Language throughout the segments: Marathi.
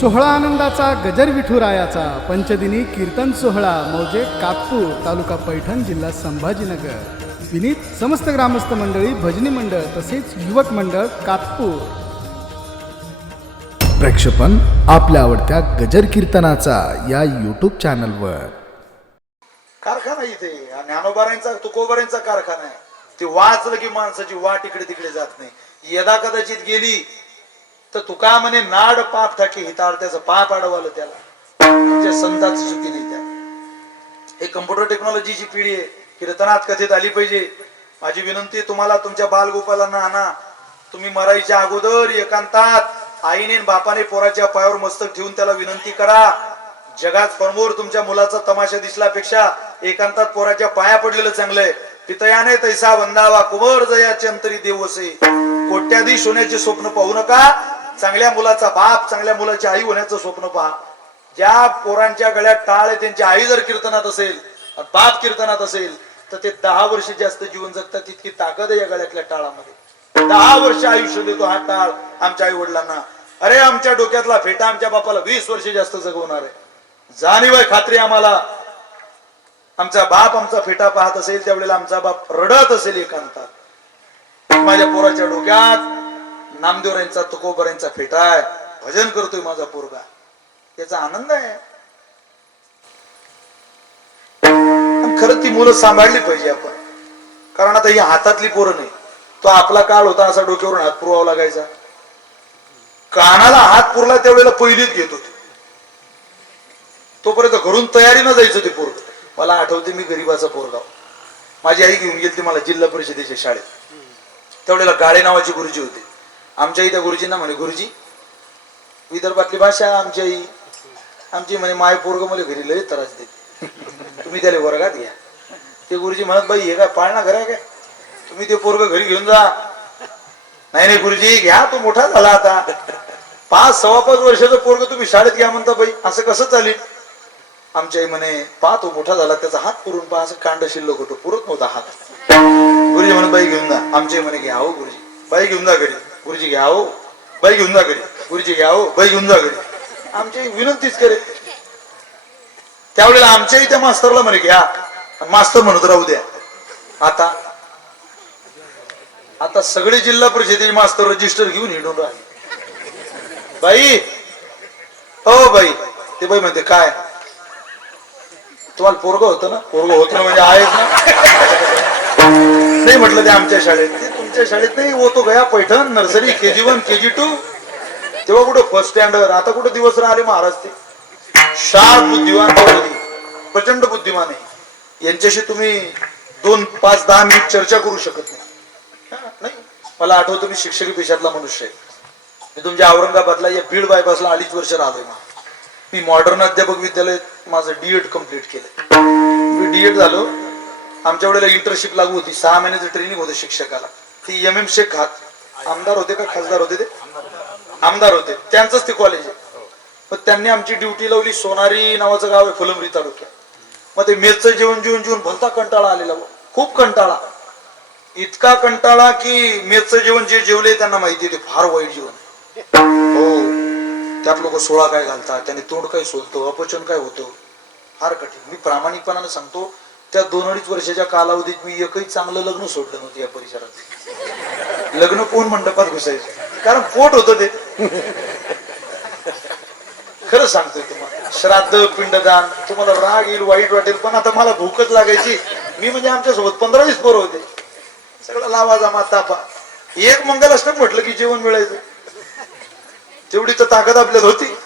सोहळा आनंदाचा गजर विठुरायाचा. पंचदिनी कीर्तन सोहळा मौजे कातपूर तालुका पैठण जिल्हा संभाजीनगर. विनीत समस्त ग्रामस्थ मंडळी भजनी मंडळ तसेच युवक मंडळ कापूर प्रेक्षपण आपल्या आवडत्या गजर कीर्तनाचा या यूट्यूब चॅनलवर कारखाना इथे. ज्ञानोबारांचा तुकोबारांचा कारखाना आहे. ते वाचलं की माणसाची वाट इकडे तिकडे जात नाही. यदा कदाचित गेली तर तुका म्हणे नाड पाप ठाके हिताळ त्याचं पाप अडवलं त्याला. म्हणजे संतांची चुकी नाही त्या. हे कम्प्युटर टेक्नॉलॉजीची पिढी आहे. कीर्तनात कथेत आली पाहिजे. माझी विनंती तुम्हाला तुमच्या बालगोपालांना आणा तुम्ही मरायच्या अगोदर एकांतात आईने बापाने पोराच्या पायावर मस्तक ठेवून त्याला विनंती करा. जगात समोर तुमच्या मुलाचा तमाशा दिसल्यापेक्षा एकांतात पोराच्या पाया पडलेलं चांगलंय पितयाने तैसा वंदावा कुमार जयाचे अंतरी देव असे कोट्याधीश होण्याचे स्वप्न पाहू नका. चांगल्या मुलाचा बाप चांगल्या मुलाची आई होण्याचं स्वप्न पहा. ज्या पोरांच्या गळ्यात टाळ आहे त्यांची आई जर कीर्तनात असेल बाप कीर्तनात असेल तर ते दहा वर्ष जास्त जीवन जगतात तितकी ताकद आहे या गळ्यातल्या टाळामध्ये. दहा वर्ष आयुष्य देतो हा टाळ आमच्या आई वडिलांना अरे आमच्या डोक्यातला फेटा आमच्या बापाला वीस वर्ष जास्त जगवणार आहे. जाणीव आहे खात्री आम्हाला. आमचा बाप आमचा फेटा पाहत असेल त्यावेळेला आमचा बाप रडत असेल एकांतात. माझ्या पोराच्या डोक्यात नामदेवरांचा तुकोबरांचा फेटा आहे. भजन करतोय माझा पोरगा. त्याचा आनंद आहे. खर खरं ती मुलं सांभाळली पाहिजे आपण. कारण आता ही हातातली पोरं नाही. तो आपला काळ होता असा डोक्यावरून हात पुरवावा लागायचा. कानाला हात पुरला त्यावेळेला पहिलीच घेत होते. तोपर्यंत घरून तयारी न जायचं ते पोरग. मला आठवते मी गरीबाचा पोरगाव माझी आई घेऊन गेली ती मला जिल्हा परिषदेच्या शाळेत. त्यावेळेला गाळे नावाची गुरुजी होते. आमच्या आई त्या गुरुजींना म्हणे गुरुजी विदर्भातली भाषा आमची आई. आमची म्हणे माय पोरग मला घरी लय त्रास देते. तुम्ही त्याला वर्गात घ्या. ते गुरुजी म्हणत बाई हे काय पाळणा घर आहे काय? तुम्ही ते पोरग घरी घेऊन जा. नाही नाही गुरुजी घ्या तो मोठा झाला आता. पाच सव्वा पाच वर्षाचं पोरग तुम्ही शाळेत घ्या म्हणता बाई. असं कसं चालेल? आमच्या आई म्हणे पा तो मोठा झाला त्याचा हात पुरून पहा असं कांड शिल्लक होतो पुरत नव्हता हात. गुरुजी म्हणत बाई घेऊन जा. आमच्या आई म्हणे घ्या हो गुरुजी. बाई घेऊन जा घरी. गुरुजी घ्या हो बाई घेऊन जा घरी. गुरुजी घ्या हो बाई घेऊन जा घरी. आमची आई विनंतीच करे त्यावेळेला आमच्याही त्या मास्तरला म्हणे घ्या. मास्तर म्हणत राहू द्या. आता आता सगळे जिल्हा परिषदेचे मास्तर रजिस्टर घेऊन हिंडून राहिले. बाई हो बाई ते बाई म्हणते काय? तुम्हाला पोरग होतं ना? पोरग होत ना म्हणजे आहेच ना? नाही म्हटलं ते आमच्या शाळेत. ते शाळेत नाही होतो गया Paithan nursery K G one K G two. तेव्हा कुठं फर्स्ट स्टँडर्ड आता कुठं दिवस राहिले महाराज ते. शार बुद्धिवान प्रचंड बुद्धिमान आहे. यांच्याशी तुम्ही दोन पाच दहा मिनिट चर्चा करू शकत नाही. मला आठवतो मी शिक्षकी पेशातला मनुष्य आहे. मी तुमच्या औरंगाबादला या बीड बायपासला अडीच वर्ष राहतोय मग. मी मॉडर्न अध्यापक विद्यालय माझं डीएड कंप्लीट केलं मी डीएड झालो. आमच्या वेळेला इंटर्नशिप लागू होती. सहा महिन्याचं ट्रेनिंग होतं शिक्षकाला. ती एम एम शेख खात आमदार होते का खासदार होते ते? आमदार होते. त्यांचंच ते कॉलेज आहे. मग त्यांनी आमची ड्युटी लावली सोनारी नावाचं गाव आहे फुलंबरी तालुक्यात. मग ते मेसचं जेवण जेवण जेवण भलता कंटाळा आलेला खूप कंटाळा. इतका कंटाळा की मेसचं जेवण जे जेवले त्यांना माहिती ते फार वाईट जेवण हो. त्यात लोक सोळा काय घालतात त्याने तोंड काय सोलतो अपचन काय होतं? फार कठीण. मी प्रामाणिकपणाने सांगतो त्या दोन अडीच वर्षाच्या कालावधीत मी एकही चांगलं लग्न सोडलं नव्हतं या परिसरात. लग्न कोण मंडपात घुसायचं? कारण पोट होत ते. खरं सांगतोय तुम्हाला. श्राद्ध पिंडदान तुम्हाला राग येईल वाईट वाटेल पण आता मला भूकच लागायची. मी म्हणजे आमच्यासोबत पंधरा वीस पोरं होते. सगळं लावा जामा तापा एक असतं म्हटलं की जेवण मिळायचं. तेवढी तर ताकद आपल्यात होती.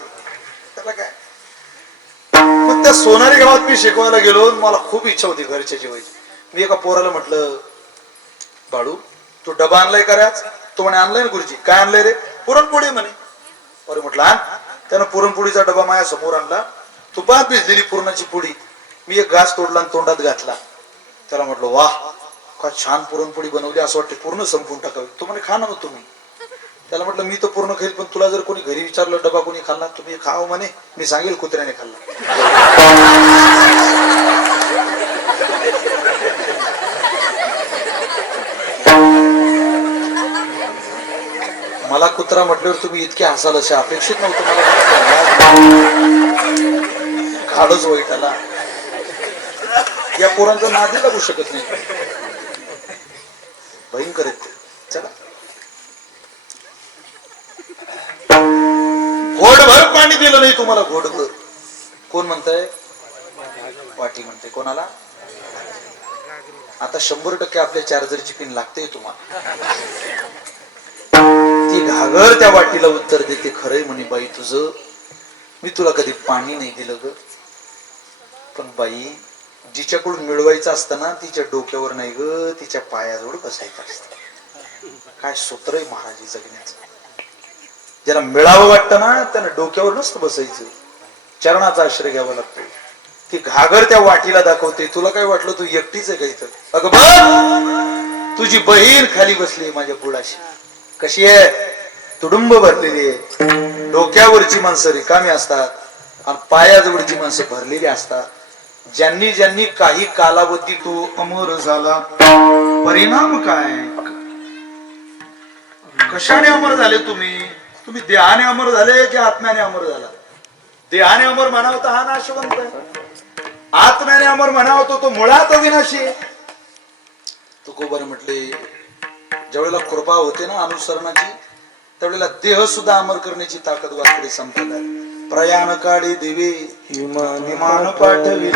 सोनारी गावात मी शिकवायला गेलो मला खूप इच्छा होती घरच्या जेवायची मी एका पोराला म्हटलं बाळू तू डबा आणलाय कराच तो म्हणे आणलाय ना गुरुजी. काय आणलंय रे? पुरणपोळी म्हणे. अरे म्हटलं आण. त्यानं पुरणपोळीचा डबा माझ्यासमोर आणला तुपात भिजलेली पुरणाची पुडी. मी एक घास तोडला आणि तोंडात घातला. त्याला म्हटलं वा का छान पुरणपोळी बनवली असं वाटते पूर्ण संपून टाकावी. तो म्हणे खा ना मग तुम्ही. त्याला म्हटलं मी तर पूर्ण खाईल पण तुला जर कोणी घरी विचारलं डबा कोणी खाल्ला तुम्ही खाव म्हणे. मी सांगेल कुत्र्याने खाल्ला. कुत्रा म्हटल्यावर तुम्ही इतके हसाल असे अपेक्षित नव्हतं मला खाडच वाईट आला या पोरांचं नादी लागू शकत नाही. भयंकर आहेत चला. घोडभर पाणी दिलं नाही तुम्हाला घोडभर. कोण म्हणताय? वाटी म्हणते कोणाला? आता शंभर टक्के आपल्या चार्जरची पिन लागते तुम्हाला. घागर त्या वाटीला उत्तर देते खरंय म्हणे बाई तुझं. मी तुला कधी पाणी नाही दिलं ग. पण बाई जिच्याकडून मिळवायचं असतं ना तिच्या डोक्यावर नाही ग तिच्या पायाजवळ बसायचं असत. काय सूत्र आहे महाराजी जगण्याचं. ज्याला मिळावं वाटतं ना त्यांना डोक्यावर नसतं बसायचं. चरणाचा आश्रय घ्यावा लागतो. ती घागर त्या वाटीला दाखवते. तुला काय वाटलं तू एकटीच आहे का इथं? अगं तुझी बहीण खाली बसली माझ्या बुडाशी. कशी आहे? तुडुंब भरलेली आहे. डोक्यावरची माणसं रिकामी असतात आणि पायाजवळची माणसं भरलेली असतात. ज्यांनी ज्यांनी काही कालावधी तो अमर झाला परिणाम काय? कशाने अमर झाले तुम्ही? तुम्ही देहाने अमर झाले की आत्म्याने अमर झाला? देहाने अमर म्हणावं तर हा नाशवंत आत्म्याने अमर म्हणावं तो तो मुळात अविनाशी आहे. तुकोबाने म्हटले ज्यावेळेला कृपा होते ना अनुसरणाची त्यावेळेला देह सुद्धा अमर करण्याची ताकद वाकडे संपत आहे. प्रयाण काळी देवी विमान पाठविले.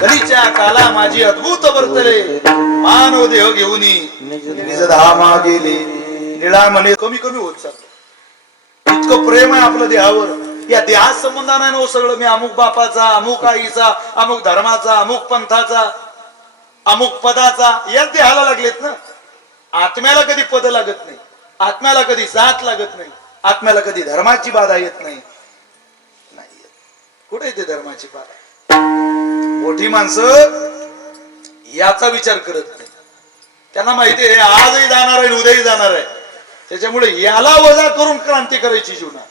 कलीच्या काला माझी अद्भुत वर्तले. मानव देह घेऊन निज धामा गेले निळा म्हणे कमी कमी होत चाललं. इतकं प्रेम आहे आपलं देहावर. या देहा संबंधा हो सगळं. मी अमुक बापाचा अमुक आईचा अमुक धर्माचा अमुक पंथाचा अमुक पदाचा. याच देहाला लागलेत ना. आत्म्याला कधी पद लागत नाही. आत्म्याला कधी जात लागत नाही. आत्म्याला कधी धर्माची बाधा येत नाही. कुठे येते धर्माची बाधा? मोठी माणसं याचा विचार करत नाही. त्यांना माहिती आहे आजही जाणार आहे उद्याही जाणार आहे. त्याच्यामुळे याला वजा करून क्रांती करायची जीवनात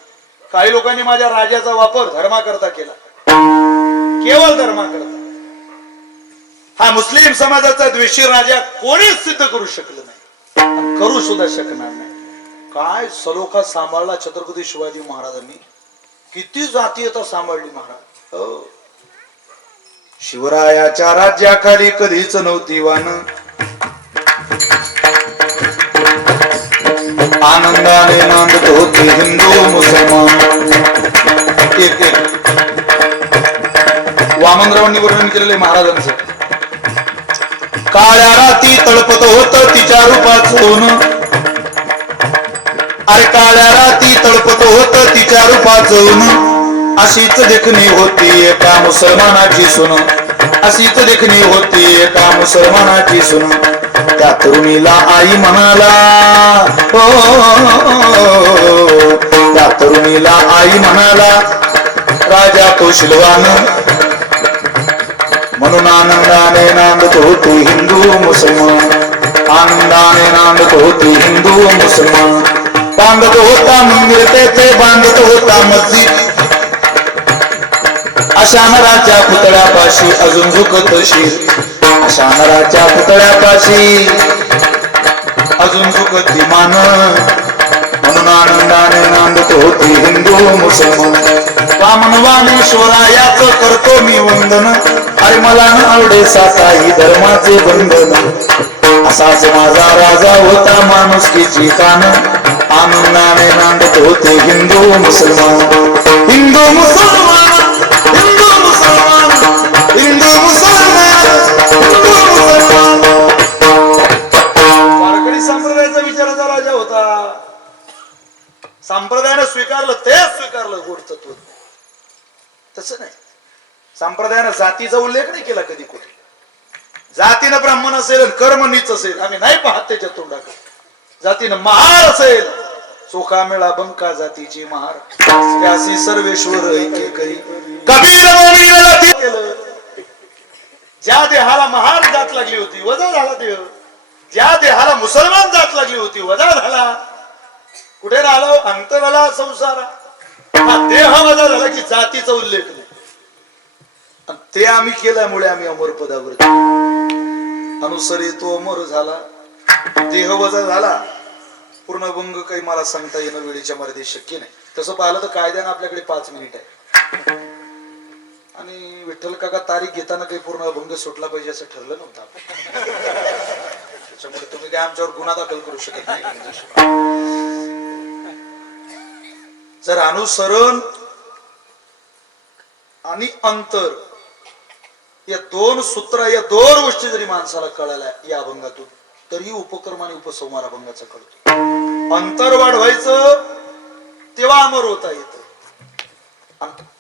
काही लोकांनी माझ्या राजाचा वापर धर्माकरता केला. केवळ धर्माकरता. हा मुस्लिम समाजाचा द्वेषी राजा कोणीच सिद्ध करू शकलं नाही. करू सुद्धा शकणार नाही. काय सलोखा सांभाळला छत्रपती शिवाजी महाराजांनी? किती जातीयता सांभाळली महाराज? हो. शिवरायाच्या राज्याखाली कधीच नव्हती वान. आनंदाने नांदत होते हिंदू मुसलमान. एक एक. वामनरावांनी वर्णन केलेले महाराजांचं. काळ्या राती तळपत होत तिच्या रूपाचून अरे काळ्या राती तळपत होत तिच्या रूपाचून अशीच देखणी होती एका मुसलमानाची सुन. अशीच देखणी होती एका मुसलमानाची सुन. त्या तरुणीला आई म्हणाला हो, हो, हो, हो. त्या तरुणीला आई म्हणाला राजा तो शिलवान. म्हणून आनंदाने नांदत होती हिंदू मुसलमान. आनंदाने नांदत होती हिंदू मुसलमान. बांधत होता मंदिर तेथे बांधत होता मस्जिद. अशा नराच्या पुतळ्यापाशी अजून झुकत शीर अशा नराच्या पुतळ्यापाशी अजून झुकत मान म्हणून आनंदाने नांदत होती हिंदू मुसलमान. वामनवानेश्वरायाच करतो मी वंदन. अरे मला न आवडे साताही धर्माचे बंधन. असाच माझा राजा होता माणुसकीची कान. आनंदाने नांदत होते हिंदू मुसलमान हिंदू मुसलमान हिंदू मुसलमान हिंदू मुसलमान हिंदू मुसलमान वारकरी संप्रदायाचा विचाराचा राजा होता संप्रदायानं स्वीकारलं तेच स्वीकारलं गोड तत्व तसं नाही संप्रदायानं जातीचा उल्लेख नाही केला कधी कुठे जातीनं ब्राह्मण असेल आणि कर्म नीच असेल आम्ही नाही पाहत त्याच्या तोंडाकडे जातीनं महार असेल चोखा मिळा बंका जातीची महार. त्यासी सर्वेश्वर ऐके करी कबीर केलं ज्या देहाला महार जात लागली होती वजा झाला देह. ज्या देहाला मुसलमान जात लागली होती वजा झाला. कुठे राहिलो अंतराला संसारा. हा देह वजा झाला की जातीचा उल्लेख नाही. ते आम्ही केल्यामुळे आम्ही अमर पदावर अनुसरी तो अमर झाला. देह वजा झाला. पूर्ण अभंग काही मला सांगता येणं वेळेच्या मर्यादेत शक्य नाही. तसं पाहिलं तर कायद्यानं आपल्याकडे पाच मिनिट आहे. आणि विठ्ठल काका तारीख घेताना काही पूर्ण अभंग सुटला पाहिजे असं ठरलं नव्हतं त्याच्यामुळे तुम्ही काय आमच्यावर गुन्हा दाखल करू शकत नाही. जर अनुसरण आणि अंतर या दोन सूत्र या दोन गोष्टी जरी माणसाला कळाल्या या अभंगातून तरी उपक्रम आणि उपसंहार अभंगाचा कळतो. अंतर वाढवायचं तेव्हा अमर होता येत.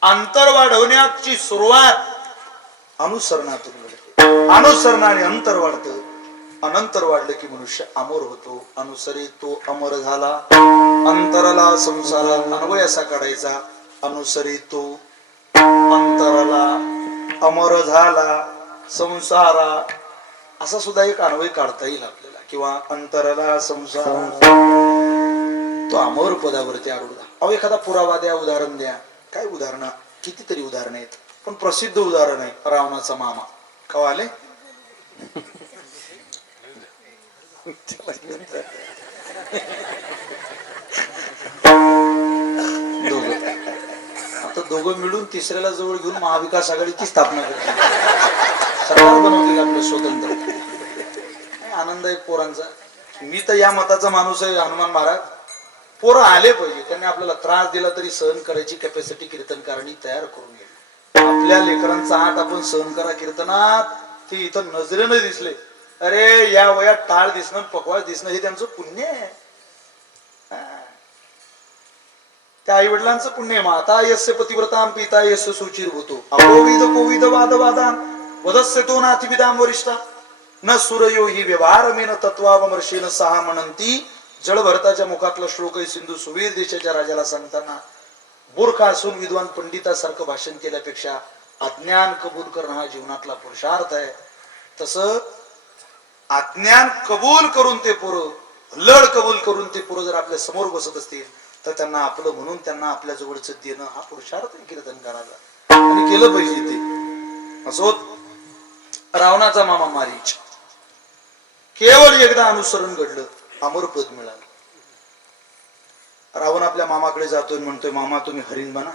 अंतर वाढवण्याची सुरुवात अनुसरणातून घडते. अनुसरण आणि अंतर वाढतं. अनंतर वाढलं की मनुष्य अमर होतो. अनुसरी तो अमर झाला. अंतराला संसारात अन्वय असा काढायचा. अनुसरी तो अंतराला अमर झाला. संसारा असा सुद्धा एक अन्वय काढता येईल आपल्याला. किंवा अंतराला संसार. तो अमर पदावरती आरूढ अहो एखादा पुरावा द्या उदाहरण द्या. काय उदाहरण? कितीतरी उदाहरण आहेत. पण प्रसिद्ध उदाहरण आहे रावणाचा मामा. कवा हो आले? आता दोघं मिळून तिसऱ्याला जवळ घेऊन महाविकास आघाडीची स्थापना करते सरकार आपलं स्वतंत्र. आनंद आहे पोरांचा. मी तर या मताचा माणूस आहे हनुमान महाराज. पोरं आले पाहिजे. त्यांनी आपल्याला त्रास दिला तरी सहन करायची कॅपॅसिटी कीर्तनकारांनी तयार करून घ्या आपल्या लेकरांचा हात आपण सहन करा. कीर्तनात ते इथं नजरेनं दिसले. अरे या वयात टाळ दिसणं पकवास दिसणं हे त्यांचं पुण्य आहे. त्या आई वडिलांचं पुण्य माता यस्य पतिव्रताम पिता यस्य सुचिर होतो अपोविध कोविद वाद वादान. वदस्य तो नाथिविदाम वरिष्ठा। न सुरयो ही व्यवहार मेन तत्वावमर्षेन सहा म्हणंती जळ भरताच्या मुखातला श्लोक आहे सिंधू सुवीर देशाच्या राजाला सांगताना बुरख असून विद्वान पंडितासारखं भाषण केल्यापेक्षा अज्ञान कबूल करणं हा जीवनातला पुरुषार्थ आहे. तस अज्ञान कबूल करून ते पोरं लढ कबूल करून ते पोरं जर आपल्यासमोर बसत असतील तर त्यांना आपलं म्हणून त्यांना आपल्या जवळच देणं हा पुरुषार्थ आहे कीर्तन करायचा आणि केलं पाहिजे ते. असोत रावणाचा मामा मारीच. केवळ एकदा अनुसरण घडलं अमर पद मिळालं. रावण आपल्या मामाकडे जातोय म्हणतोय मामा तुम्ही हरिण बना.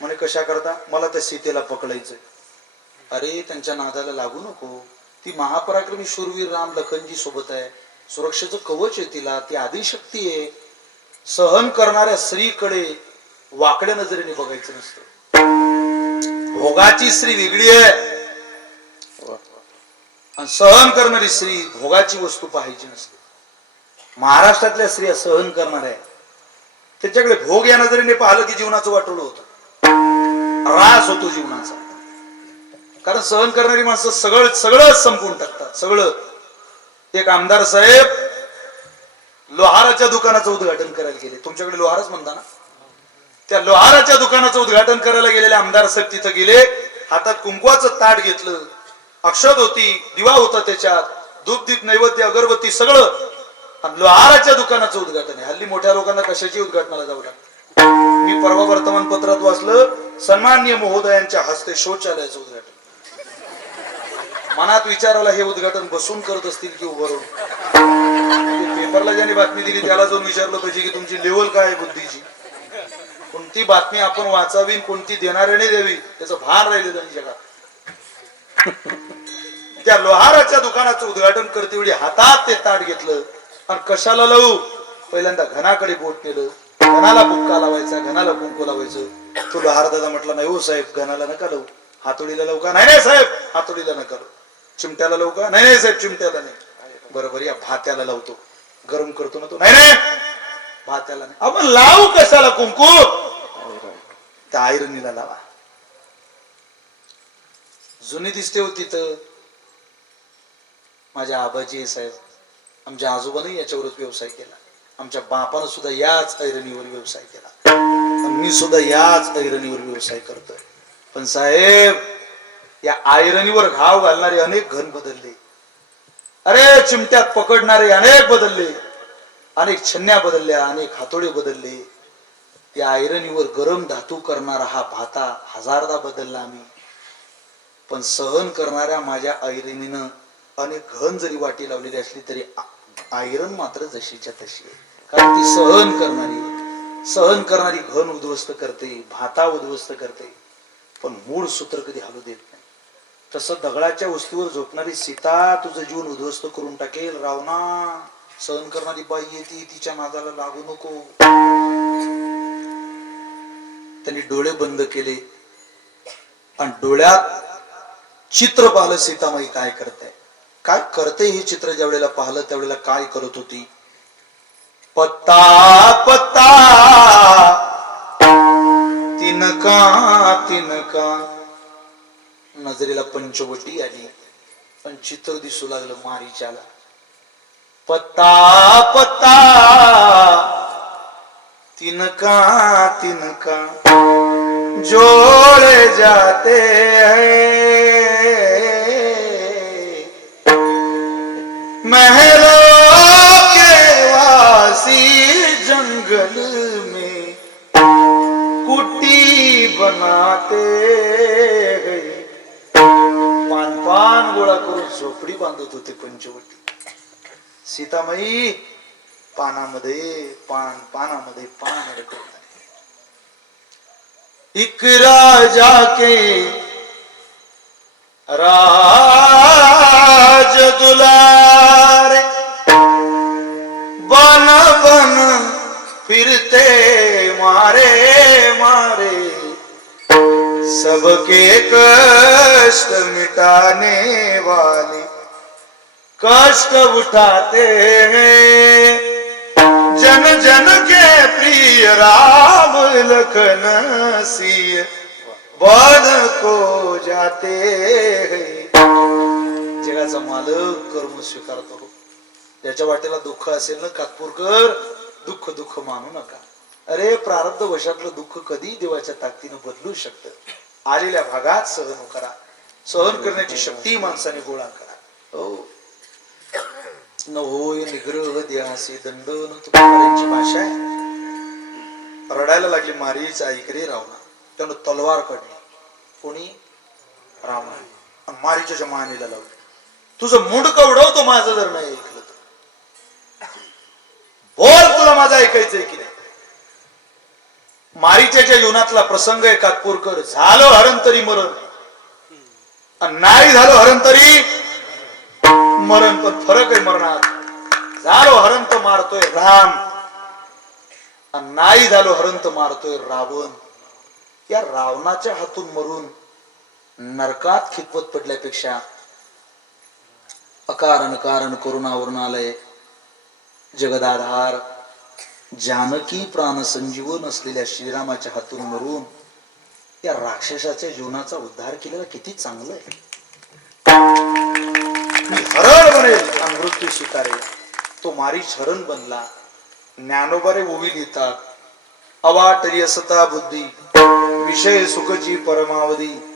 म्हणे कशा करता? मला त्या सीतेला पकडायचंय. अरे त्यांच्या नादाला लागू नको. ती महापराक्रमी शूरवीर राम लखनजी सोबत आहे. सुरक्षेचं कवच आहे तिला. ती आदिशक्ती आहे. सहन करणाऱ्या स्त्रीकडे वाकड्या नजरेने बघायचं नसतं. भोगाची स्त्री वेगळी आहे. आणि सहन करणारी स्त्री भोगाची वस्तू पाहायची नसते. महाराष्ट्रातल्या स्त्रिया सहन करणार आहे. त्याच्याकडे भोग या नजरेने पाहिलं की जीवनाचं वाटोळ होतं. रास होतो जीवनाचा. कारण सहन करणारी माणसं सगळं सगळं संपवून टाकतात. सगळं. एक आमदार साहेब लोहाराच्या दुकानाचं उद्घाटन करायला गेले. तुमच्याकडे लोहारच म्हणता ना? त्या लोहाराच्या दुकानाचं उद्घाटन करायला गेलेले आमदार साहेब तिथं गेले. हातात कुंकवाचं ताट घेतलं. अक्षत होती दिवा होता त्याच्यात दूध दीप नैवेद्य अगरबत्ती सगळं. आणि लोहाराच्या दुकानाचं उद्घाटन आहे. हल्ली मोठ्या लोकांना कशाची उद्घाटनाला जाऊ लागतं? मी परवा वर्तमानपत्रात वाचलं सन्मान्य महोदयांच्या हस्ते शौचालयाचं उद्घाटन. मनात विचाराला हे उद्घाटन बसून करत असतील की उभारून म्हणजे पेपरला ज्याने बातमी दिली त्याला जाऊन विचारलं पाहिजे की तुमची लेवल काय आहे बुद्धीची? कोणती बातमी आपण वाचावी कोणती देणाऱ्याने द्यावी त्याचं भान राहिले त्यांनी जगात. त्या लोहाराच्या दुकानाचं उद्घाटन करते वेळी हातात ते ताट घेतलं. आणि कशाला लावू? पहिल्यांदा घनाकडे बोट केलं घनाला बुक्का लावायचा घनाला कुंकू लावायचं. तो लोहार दादा म्हटला नाही हो साहेब घनाला नका लावू. हातोडीला लावू का? नाही नाही साहेब हातोडीला नका लावू. चिमट्याला लावू का? नाही नाही साहेब चिमट्याला नाही. बरोबर या भात्याला लावतो. गरम करतो ना तो. नाही नाही भात्याला नाही. आपण लावू कशाला कुंकू? त्या आयरनीला लावा. जुनी दिसते होती तर माझ्या आबाजी साहेब. आमच्या आजोबाने याच्यावरच व्यवसाय केला. आमच्या बापानं सुद्धा याच ऐरणीवर व्यवसाय केला. मी सुद्धा याच ऐरणीवर व्यवसाय करतोय. पण साहेब या आयरणीवर घाव घालणारे अनेक घन बदलले. अरे चिमट्यात पकडणारे अनेक बदलले. अनेक छन्या बदलल्या अनेक हातोडे बदलले. या आयरणीवर गरम धातू करणारा हा भाता हजारदा बदलला आम्ही. पण सहन करणाऱ्या माझ्या ऐरणीनं अनेक घन जरी वाटी लावलेली असली तरी आयरन मात्र जशीच्या तशी आहे. कारण ती सहन करणारी सहन करणारी घन उद्ध्वस्त करते भाता उद्ध्वस्त करते. पण मूळ सूत्र कधी हलू देत नाही. तसं दगडाच्या वस्तूवर झोपणारी सीता तुझं जीवन उद्ध्वस्त करून टाकेल. रावणा सहन करणारी बाई येते तिच्या नादाला लागू नको. त्यांनी डोळे बंद केले. आणि डोळ्यात चित्र पाहिलं सीतामाई काय करताय. काय करते हे चित्र ज्या वेळेला पाहिलं त्यावेळेला काय करत होती? पत्ता पत्ता. तिनका तिनका. नजरेला पंचवटी आली. पण चित्र दिसू लागलं मारीच्याला. पत्ता पत्ता. तिनका तिनका. जोड जाते. है महलों के वासी जंगल में कुटी बनाते पान पान गोळा करून झोपडी बांधत होते पंचवटी सीतामाई पानामध्ये पान पानामध्ये पान अडकवत आहे. एक राजा के राज दुलारे। बन बन, फिरते, मारे मारे। सबके कष्ट मिटाने वाले कष्ट उठाते हैं। जन जन के प्रिय राम लखन सिय वन को जाते जगाचा मालक कर्म स्वीकारतो. ज्याच्या वाटेला दुःख असेल ना कातपूरकर दुःख दुःख मानू नका. अरे प्रारब्ध वशातलं दुःख कधी देवाच्या ताकदीनं बदलू शकत. आलेल्या भागात सहन करा. सहन करण्याची शक्ती माणसाने गोळा करा. हो. न होय निग्रह देहासे दंड न भाषा आहे. रडायला लागली मारीच ऐकरे रावणा. त्यानं तलवार काढली कोणी रावणा मारीच्या मानेला लावली. तुझं मुंडक उडवतो माझं जर नाही ऐकलं तर. बोल तुला माझं ऐकायचंय की नाही? मारीच्या जीवनातला प्रसंग आहे कातपूरकर झालं हरण तरी मरण. नाही झालो हरण तरी मरण. पण फरक आहे मरणात. झालो हरण तर मारतोय राम. नाही झालो हरण तर मारतोय रावण. या रावणाच्या हातून मरून नरकात खितपत पडल्यापेक्षा अकारण कारण करुणावरून आलंय जगदाधार. जानकी प्राण संजीवन असलेल्या श्रीरामाच्या हातून मरून या राक्षसाच्या जीवनाचा उद्धार केलेला किती चांगलं आहे. मी हरण बनेल आणि मृत्यू स्वीकारेल तो मारी हरण बनला. ज्ञानोबारे ओवी लिहितात अवाटरी असता बुद्धी. विषय सुखची परमावधी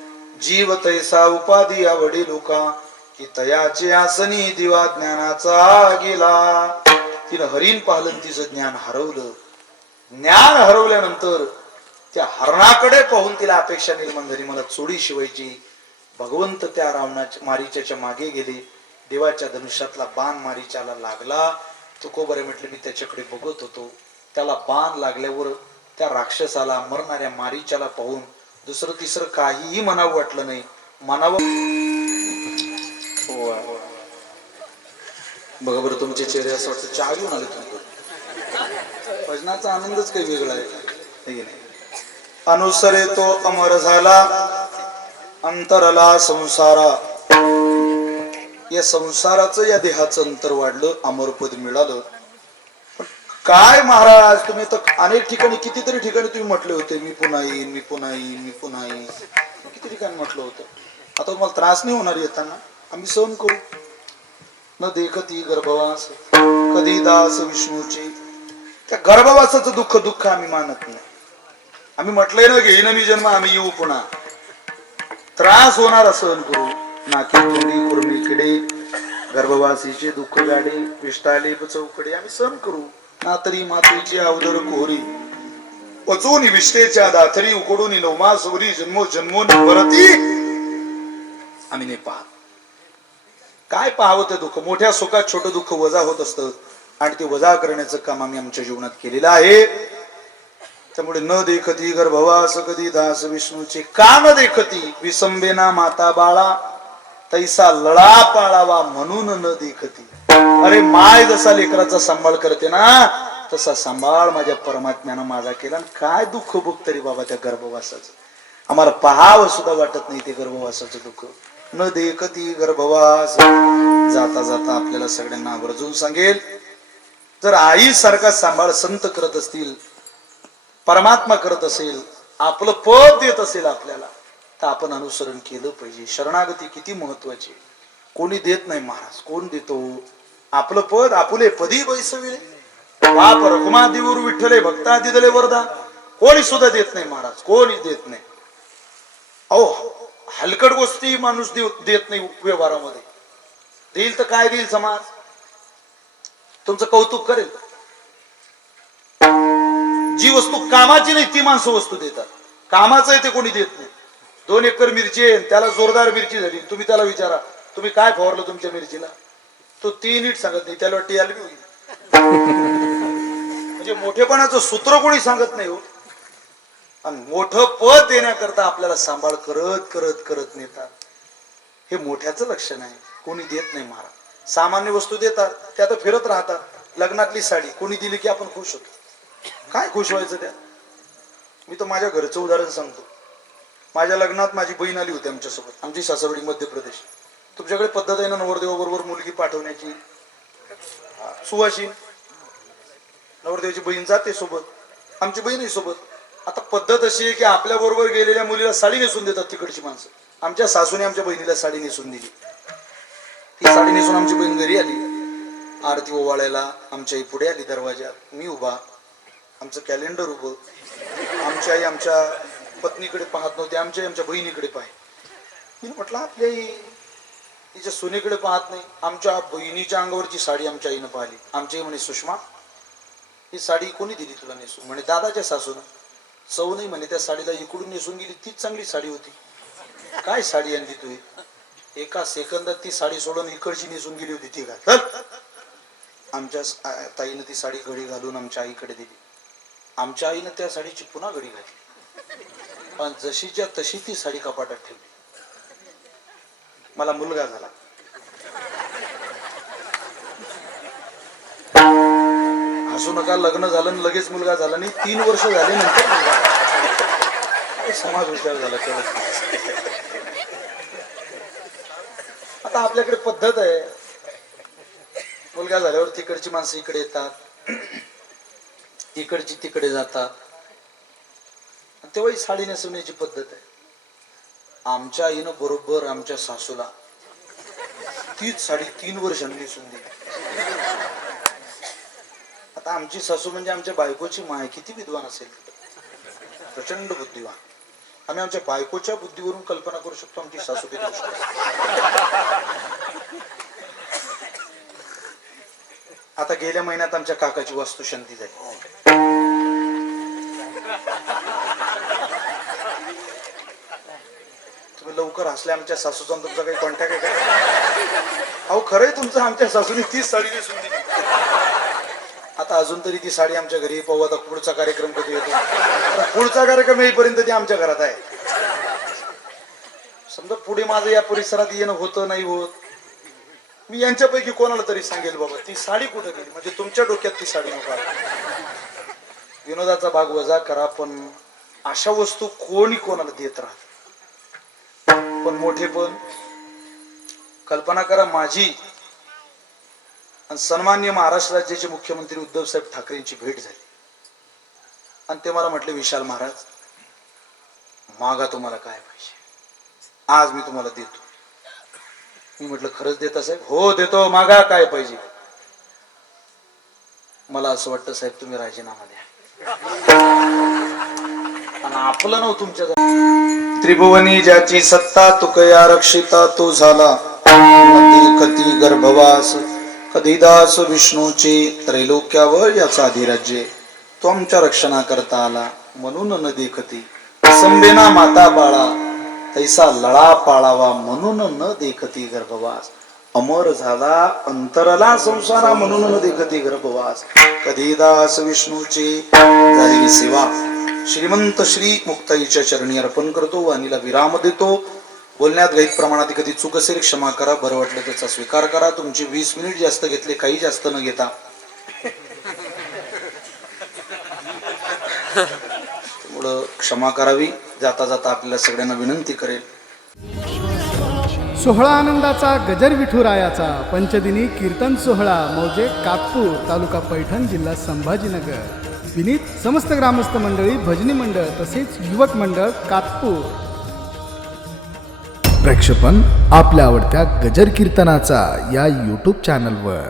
जीव तैसा उपाधी आवडी लोका की तयाचे आसनी दिवा ज्ञानाचा गेला. तिनं हरीण पाहिलं तिचं ज्ञान हरवलं. ज्ञान हरवल्यानंतर त्या हरणाकडे पाहून तिला अपेक्षा निर्माण झाली मला चोडी शिवायची. भगवंत त्या रावणाच्या मारीच्याच्या मागे गेले. देवाच्या धनुष्यातला बाण मारीच्याला लागला. तुकोबरे म्हटलं मी त्याच्याकडे बघत होतो. त्याला बाण लागल्यावर त्या राक्षसाला मरणाऱ्या मारीच्याला पाहून दुसरं तिसरं काहीही मनावं वाटलं नाही. मनावं बघा बरं तुमचे चेहरे असं वाटतं चहा घेऊन आले तुम्ही भजनाचा आनंदच काही वेगळा आहे. नाही? अनुसरे तो अमर झाला अंतरला संसारा. या संसाराचं या देहाचं अंतर वाढलं अमरपद मिळालं. काय महाराज तुम्ही तर अनेक ठिकाणी कितीतरी ठिकाणी तुम्ही म्हटले होते मी पुन्हा येईन मी पुन्हा येईन मी पुन्हा येईन. किती ठिकाणी म्हटलं होतं? आता तुम्हाला त्रास नाही होणार येताना? आम्ही सहन करू. न देखती गर्भवास कधी दास विष्णूची. त्या गर्भवासाचं दुःख दुःख आम्ही मानत नाही. आम्ही म्हटलंय ना घेईन मी जन्म आम्ही येऊ पुन्हा. त्रास होणार सहन करू. नाकी तोंडी कुर्मी किडे गर्भवासीचे दुःख गाडे पिष्टाले चौकडे आम्ही सहन करू. ना तरी मातेची अवदर कोहरी पचून विष्टेच्या दाथरी उकडून नवमा सोरी जन्मो जन्मोन परती. आम्ही नाही पाहत. काय पाहावं ते दुःख? मोठ्या सुखात छोटं दुःख वजा होत असतं. आणि ते वजा करण्याचं काम आम्ही आमच्या जीवनात केलेलं आहे. त्यामुळे न देखती गर्भवास कधी दास विष्णूचे का न देखती. विसंबेना माता बाळा तैसा लळा पाळावा म्हणून न देखती. अरे माय जसा लेकराचा सांभाळ करते ना तसा सांभाळ माझ्या परमात्म्यानं माझा केला आणि काय दुःख बुक तरी बाबा त्या गर्भवासाचं. आम्हाला पहावं सुद्धा वाटत नाही ते गर्भवासाचं दुःख. न देखती गर्भवास. जाता जाता आपल्याला सगळ्यांना आवर्जून सांगेल. जर आई सारखा सांभाळ संत करत असतील परमात्मा करत असेल आपलं पद देत असेल आपल्याला तर आपण अनुसरण केलं पाहिजे. शरणागती किती महत्वाची कोणी देत नाही महाराज कोण देतो? आपलं पद आपुले पदी बैसविले. बाप रघुमा देऊर विठ्ठले भक्ता दिदले वरदा. कोणी सुद्धा देत नाही महाराज कोणी देत नाही. अहो हलकट गोष्टी माणूस देत नाही व्यवहारामध्ये. देईल तर काय देईल समाज? तुमचं कौतुक करेल. जी वस्तू कामाची नाही ती माणसं वस्तू देतात. कामाचं आहे ते कोणी देत नाही. दोन एकर मिरची आहे त्याला जोरदार मिरची झाली. तुम्ही त्याला विचारा तुम्ही काय फवारलं तुमच्या मिरचीला? तो ती नीट सांगत नाही त्याला वाटते याला बी होईल. म्हणजे मोठेपणाचं सूत्र कोणी सांगत नाही हो. आणि मोठं पद देण्याकरता आपल्याला सांभाळ करत करत करत नेतात. हे मोठ्याचं लक्षण आहे. कोणी देत नाही महाराज. सामान्य वस्तू देतात त्या तर फिरत राहतात. लग्नातली साडी कोणी दिली की आपण खुश होतो. काय खुश व्हायचं त्या मी तर माझ्या घरचं उदाहरण सांगतो. माझ्या लग्नात माझी बहीण आली होती आमच्यासोबत आमची सासवडी मध्य प्रदेश. तुमच्याकडे पद्धत आहे ना नवरदेवाबरोबर मुलगी पाठवण्याची? सुवाशी नवरदेवाची बहीण जाते सोबत. आमची बहीणही सोबत. आता पद्धत अशी आहे की आपल्या बरोबर गेलेल्या मुलीला साडी नेसून देतात तिकडची माणसं. आमच्या सासूने आमच्या बहिणीला साडी नेसून दिली. ती साडी नेसून आमची बहीण घरी आली. आरती ओवाळायला आमच्या आई पुढे आली दरवाज्यात. मी उभा. आमचं कॅलेंडर उभं. आमची आई आमच्या पत्नीकडे पाहत नव्हती. आमच्या आई आमच्या बहिणीकडे पाहे मी म्हटलं आपली आई तिच्या सुनेकडे पाहत नाही. आमच्या बहिणीच्या अंगावरची साडी आमच्या आईनं पाहिली. आमची म्हणे सुषमा ही साडी कोणी दिली तुला नेसून? म्हणे दादाच्या सासून. चव नाही म्हणे त्या साडीला इकडून नेसून गेली तीच चांगली साडी होती. काय साडी आणली तू एका सेकंदात ती साडी सोडून इकडची नेसून गेली होती ती घाल आमच्या ताईनं ती साडी घडी घालून आमच्या आईकडे दिली. आमच्या आईनं त्या साडीची पुन्हा घडी घातली. पण जशीच्या तशी ती साडी कपाटात ठेवली. मला मुलगा झाला. हसू नका लग्न झालं आणि लगेच मुलगा झाला नाही तीन वर्ष झाले नंतर समाज विचार झाला आता आपल्याकडे पद्धत आहे. मुलगा झाल्यावर तिकडची माणसं इकडे येतात. इकडची तिकडे जातात. तेव्हाही साडी नेसवण्याची पद्धत आहे. आमच्या आईनं बरोबर आमच्या सासूला तीच साडी तीन वर्षांनी नेसून दिली. आता आमची सासू म्हणजे आमच्या बायकोची माय किती विद्वान असेल? प्रचंड बुद्धिवान आम्ही आमच्या बायकोच्या बुद्धीवरून कल्पना करू शकतो आमची सासू किती हुशार आता गेल्या महिन्यात आमच्या काकाची वास्तुशांती झाली. लवकर हसले आमच्या सासूचा तुमचा काही कॉन्टॅक्ट आहे का? अहो खरंय तुमचं आमच्या सासूने तीच साडी नेसून दिली. आता अजून तरी ती साडी आमच्या घरी पाहू आता पुढचा कार्यक्रम कधी येतो पुढचा कार्यक्रम येईपर्यंत ती आमच्या घरात आहे. समजा पुढे माझं या परिसरात येणं होतं नाही होत. मी यांच्यापैकी कोणाला तरी सांगेल बाबा ती साडी कुठे गेली? म्हणजे तुमच्या डोक्यात ती साडी नका विनोदाचा भाग वजा करा पण अशा वस्तू कोणी कोणाला देत राहत? पण मोठे पण. कल्पना करा माझी. आणि सन्मान्य महाराष्ट्र राज्याचे मुख्यमंत्री उद्धव साहेब ठाकरेंची भेट झाली. आणि ते मला म्हटले विशाल महाराज मागा तुम्हाला काय पाहिजे? आज मी तुम्हाला देतो. मी म्हटलं खरंच देता साहेब? हो देतो. मागा काय पाहिजे? मला असं वाटतं साहेब तुम्ही राजीनामा द्या. आणि आपलं नव तुमच्या त्रिभुवनी ज्याची सत्ता तुकया रक्षिता तो झाला. कती गर्भवास कधीदास विष्णूचे त्रैलोक्यावर याचा अधिराज्य. तो आमच्या रक्षणा करता आला म्हणून न देखती. संबेना माता बाळा तैसा लळा पाळावा म्हणून न देखती गर्भवास. अमर झाला अंतरला संसारा म्हणून न देखती गर्भवास. कधी दास विष्णूची झालेली सेवा. श्रीमंत श्री मुक्ताईच्या चरणी अर्पण करतो वाणीला विराम देतो. बोलण्यात गैर प्रमाणात कधी चूक असेल क्षमा करा. बरं वाटलं त्याचा स्वीकार करा. तुमची वीस मिनिट जास्त घेतले काही जास्त न घेता. त्यामुळं क्षमा करावी. जाता जाता आपल्याला सगळ्यांना विनंती करेल. सोहळा आनंदाचा गजर विठुरायाचा. पंचदिनी कीर्तन सोहळा मौजे काकपूर तालुका पैठण जिल्हा संभाजीनगर. विनीत समस्त ग्रामस्थ मंडळी भजनी मंडळ तसेच युवक मंडळ कातपूर. प्रेक्षपण आपल्या आवडत्या गजर कीर्तनाचा या यूट्यूब चॅनलवर